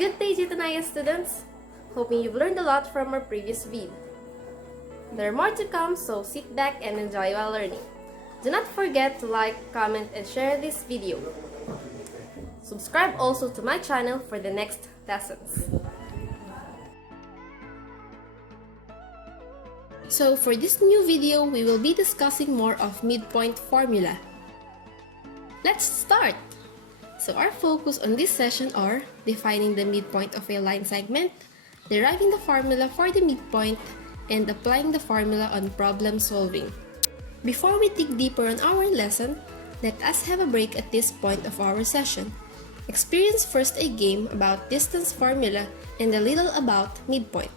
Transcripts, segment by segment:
Good day, G10 IS students! Hoping you've learned a lot from our previous vid. There are more to come, so sit back and enjoy while learning. Do not forget to like, comment, and share this video. Subscribe also to my channel for the next lessons. So for this new video, we will be discussing more of midpoint formula. Let's start! So our focus on this session are defining the midpoint of a line segment, deriving the formula for the midpoint, and applying the formula on problem solving. Before we dig deeper on our lesson, let us have a break at this point of our session. Experience first a game about distance formula and a little about midpoint.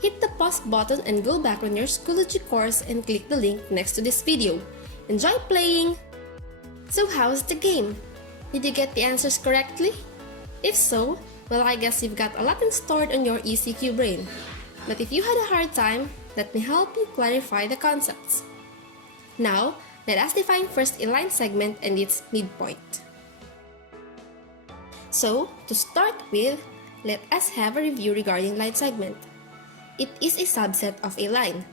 Hit the pause button and go back on your Schoology course and click the link next to this video. Enjoy playing! So how's the game? Did you get the answers correctly? If so, well, I guess you've got a lot stored on your ECQ brain. But if you had a hard time, let me help you clarify the concepts. Now, let us define first a line segment and its midpoint. So, to start with, let us have a review regarding line segment. It is a subset of a line,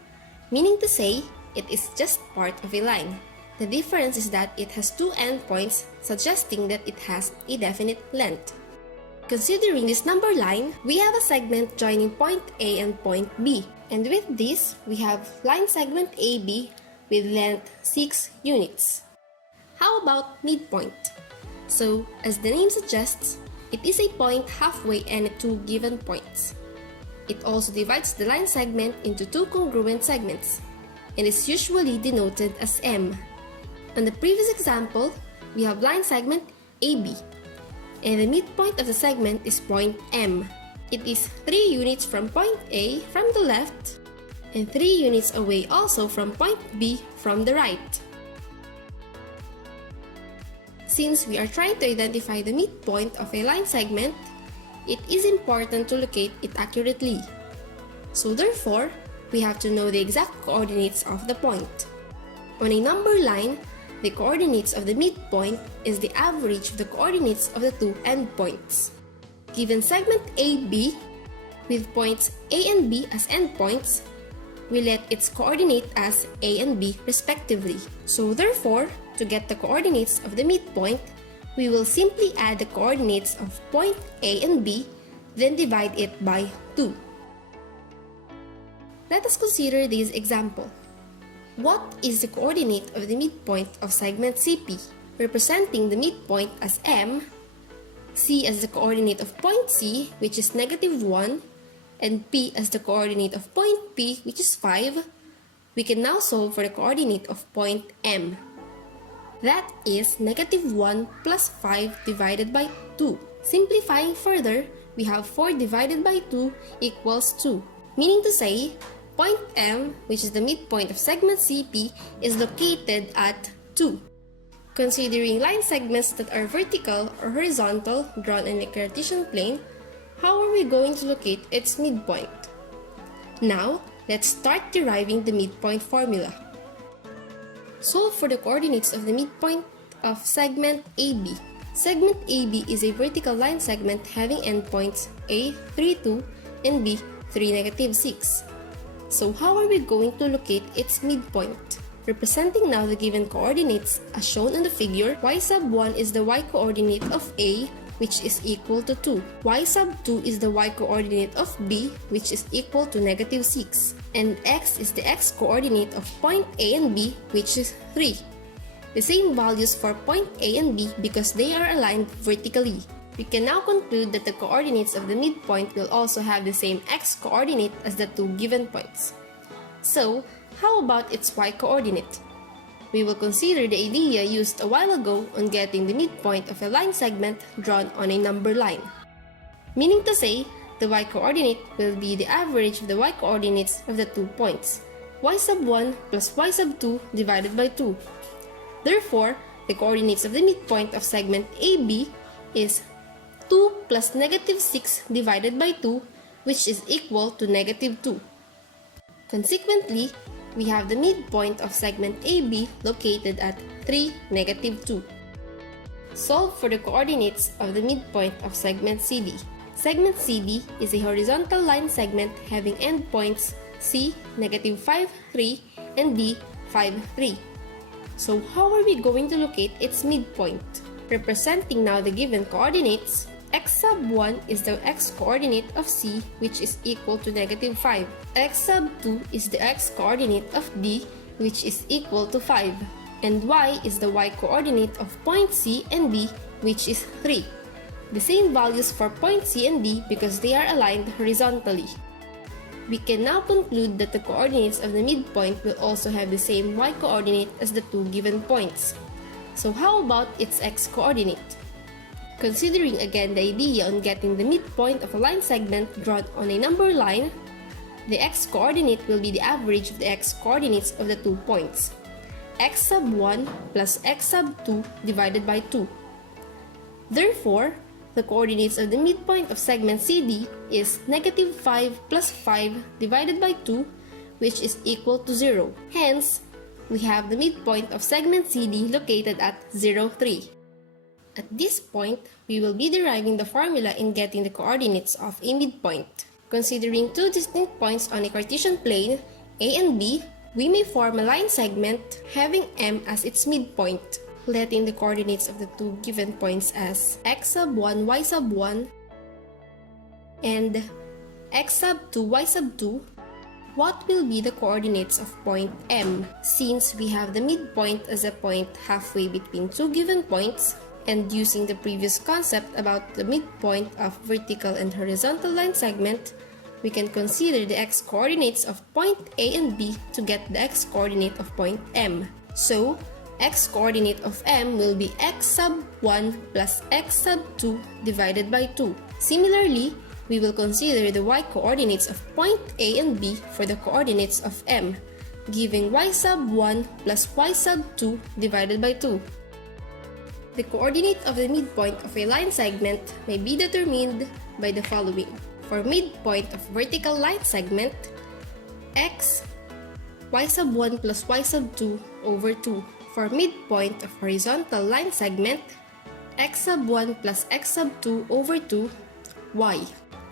meaning to say, it is just part of a line. The difference is that it has two endpoints, suggesting that it has a definite length. Considering this number line, we have a segment joining point A and point B. And with this, we have line segment AB with length 6 units. How about midpoint? So, as the name suggests, it is a point halfway and two given points. It also divides the line segment into two congruent segments, and is usually denoted as M. On the previous example, we have line segment AB, and the midpoint of the segment is point M. It is 3 units from point A from the left, and 3 units away also from point B from the right. Since we are trying to identify the midpoint of a line segment, it is important to locate it accurately. So therefore, we have to know the exact coordinates of the point. On a number line, the coordinates of the midpoint is the average of the coordinates of the two endpoints. Given segment AB, with points A and B as endpoints, we let its coordinate as A and B respectively. So therefore, to get the coordinates of the midpoint, we will simply add the coordinates of point A and B, then divide it by 2. Let us consider this example. What is the coordinate of the midpoint of segment CP, representing the midpoint as M, C as the coordinate of point C, which is -1, and P as the coordinate of point P, which is 5? We can now solve for the coordinate of point M. That is -1 plus 5 divided by 2. Simplifying further, we have 4 divided by 2 equals 2, meaning to say, point M, which is the midpoint of segment CP, is located at 2. Considering line segments that are vertical or horizontal drawn in a Cartesian plane, how are we going to locate its midpoint? Now, let's start deriving the midpoint formula. Solve for the coordinates of the midpoint of segment AB. Segment AB is a vertical line segment having endpoints A, 3, 2, and B, 3, -6. So how are we going to locate its midpoint? Representing now the given coordinates as shown in the figure, y sub 1 is the y-coordinate of A, which is equal to 2. Y sub 2 is the y-coordinate of B, which is equal to -6. And x is the x-coordinate of point A and B, which is 3. The same values for point A and B because they are aligned vertically. We can now conclude that the coordinates of the midpoint will also have the same x-coordinate as the two given points. So, how about its y-coordinate? We will consider the idea used a while ago on getting the midpoint of a line segment drawn on a number line. Meaning to say, the y-coordinate will be the average of the y-coordinates of the 2 points, y sub 1 plus y sub 2 divided by 2. Therefore, the coordinates of the midpoint of segment AB is 2 plus -6 divided by 2, which is equal to -2. Consequently, we have the midpoint of segment AB located at 3, -2. Solve for the coordinates of the midpoint of segment CD. Segment CD is a horizontal line segment having endpoints C, -5, 3, and D, 5, 3. So how are we going to locate its midpoint? Representing now the given coordinates, x sub 1 is the x-coordinate of C, which is equal to -5. X sub 2 is the x-coordinate of D, which is equal to 5. And y is the y-coordinate of point C and D, which is 3. The same values for point C and D because they are aligned horizontally. We can now conclude that the coordinates of the midpoint will also have the same y-coordinate as the two given points. So how about its x-coordinate? Considering again the idea on getting the midpoint of a line segment drawn on a number line, the x-coordinate will be the average of the x-coordinates of the 2 points. X sub 1 plus x sub 2 divided by 2. Therefore, the coordinates of the midpoint of segment CD is -5 plus 5 divided by 2, which is equal to 0. Hence, we have the midpoint of segment CD located at 0, 3. At this point, we will be deriving the formula in getting the coordinates of a midpoint. Considering two distinct points on a Cartesian plane, A and B, we may form a line segment having M as its midpoint, letting the coordinates of the two given points as x sub 1, y sub 1, and x sub 2, y sub 2. What will be the coordinates of point M? Since we have the midpoint as a point halfway between two given points, and using the previous concept about the midpoint of vertical and horizontal line segment, we can consider the x-coordinates of point A and B to get the x-coordinate of point M. So, x-coordinate of M will be x sub 1 plus x sub 2 divided by 2. Similarly, we will consider the y-coordinates of point A and B for the coordinates of M, giving y sub 1 plus y sub 2 divided by 2. The coordinate of the midpoint of a line segment may be determined by the following. For midpoint of vertical line segment, x y sub 1 plus y sub 2 over 2. For midpoint of horizontal line segment, x sub 1 plus x sub 2 over 2, y.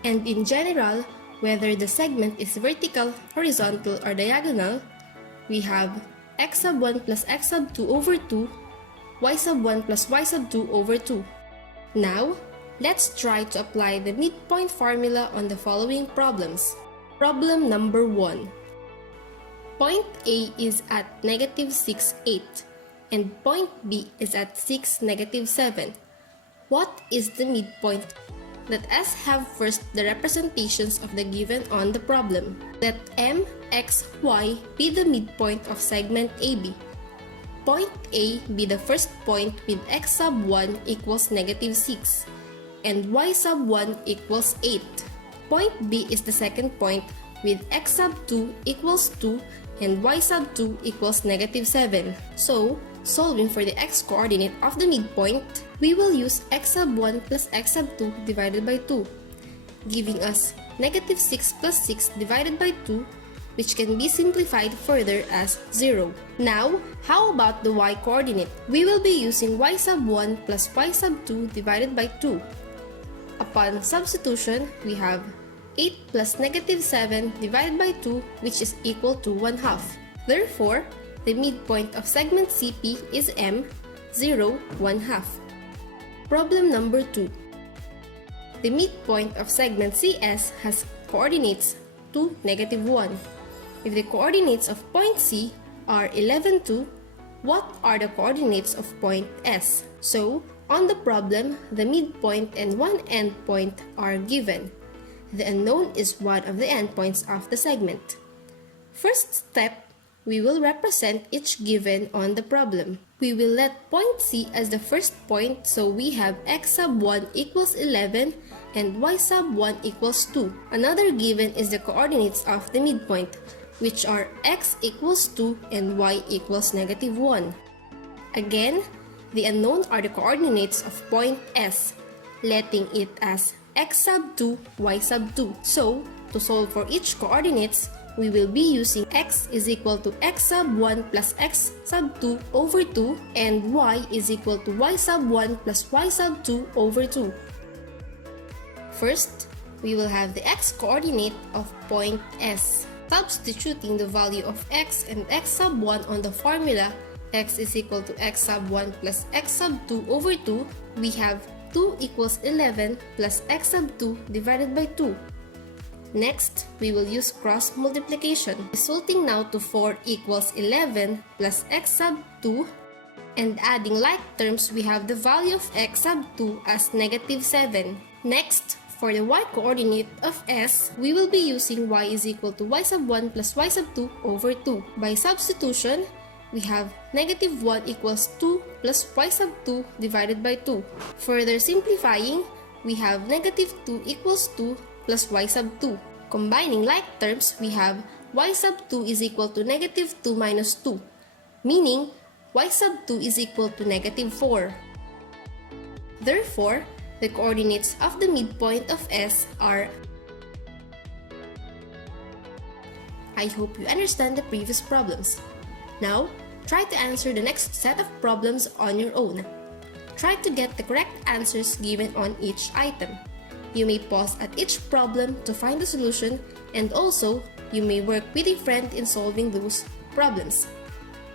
And in general, whether the segment is vertical, horizontal, or diagonal, we have x sub 1 plus x sub 2 over 2, y sub 1 plus y sub 2 over 2. Now, let's try to apply the midpoint formula on the following problems. Problem number 1. Point A is at -6, 8, and point B is at 6, -7. What is the midpoint? Let us have first the representations of the given on the problem. Let M, X, Y be the midpoint of segment AB. Point A be the first point with x sub 1 equals -6, and y sub 1 equals 8. Point B is the second point with x sub 2 equals 2 and y sub 2 equals -7. So, solving for the x-coordinate of the midpoint, we will use x sub 1 plus x sub 2 divided by 2, giving us -6 plus 6 divided by 2, which can be simplified further as 0. Now, how about the y-coordinate? We will be using y sub 1 plus y sub 2 divided by 2. Upon substitution, we have 8 plus -7 divided by 2, which is equal to 1/2. Therefore, the midpoint of segment CP is M, 0, 1/2. Problem number 2. The midpoint of segment CS has coordinates 2, -1. If the coordinates of point C are 11, 2, what are the coordinates of point S? So, on the problem, the midpoint and one endpoint are given. The unknown is one of the endpoints of the segment. First step, we will represent each given on the problem. We will let point C as the first point, so we have x sub 1 equals 11 and y sub 1 equals 2. Another given is the coordinates of the midpoint, which are x equals 2 and y equals -1. Again, the unknown are the coordinates of point S, letting it as x sub 2, y sub 2. So, to solve for each coordinates, we will be using x is equal to x sub 1 plus x sub 2 over 2 and y is equal to y sub 1 plus y sub 2 over 2. First, we will have the x-coordinate of point S. Substituting the value of x and x sub 1 on the formula x is equal to x sub 1 plus x sub 2 over 2, we have 2 equals 11 plus x sub 2 divided by 2. Next, we will use cross multiplication, resulting now to 4 equals 11 plus x sub 2, and adding like terms, we have the value of x sub 2 as negative 7. Next, for the y-coordinate of S, we will be using y is equal to y sub 1 plus y sub 2 over 2. By substitution, we have negative 1 equals 2 plus y sub 2 divided by 2. Further simplifying, we have negative 2 equals 2 plus y sub 2. Combining like terms, we have y sub 2 is equal to negative 2 minus 2, meaning y sub 2 is equal to negative 4. Therefore, the coordinates of the midpoint of S are... I hope you understand the previous problems. Now, try to answer the next set of problems on your own. Try to get the correct answers given on each item. You may pause at each problem to find the solution, and also, you may work with a friend in solving those problems.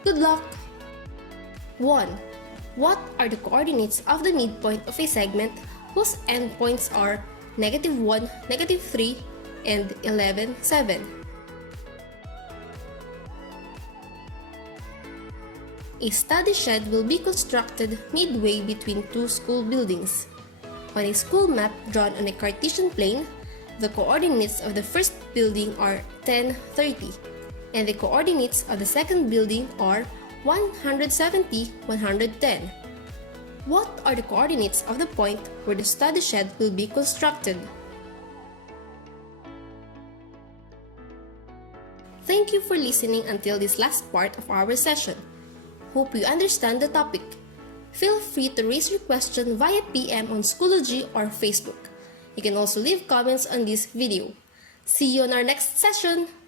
Good luck! 1. What are the coordinates of the midpoint of a segment whose endpoints are negative 1, negative 3, and 11, 7? A study shed will be constructed midway between two school buildings. On a school map drawn on a Cartesian plane, the coordinates of the first building are 10, 30, and the coordinates of the second building are 170, 110. What are the coordinates of the point where the study shed will be constructed? Thank you for listening until this last part of our session. Hope you understand the topic. Feel free to raise your question via PM on Schoology or Facebook. You can also leave comments on this video. See you on our next session!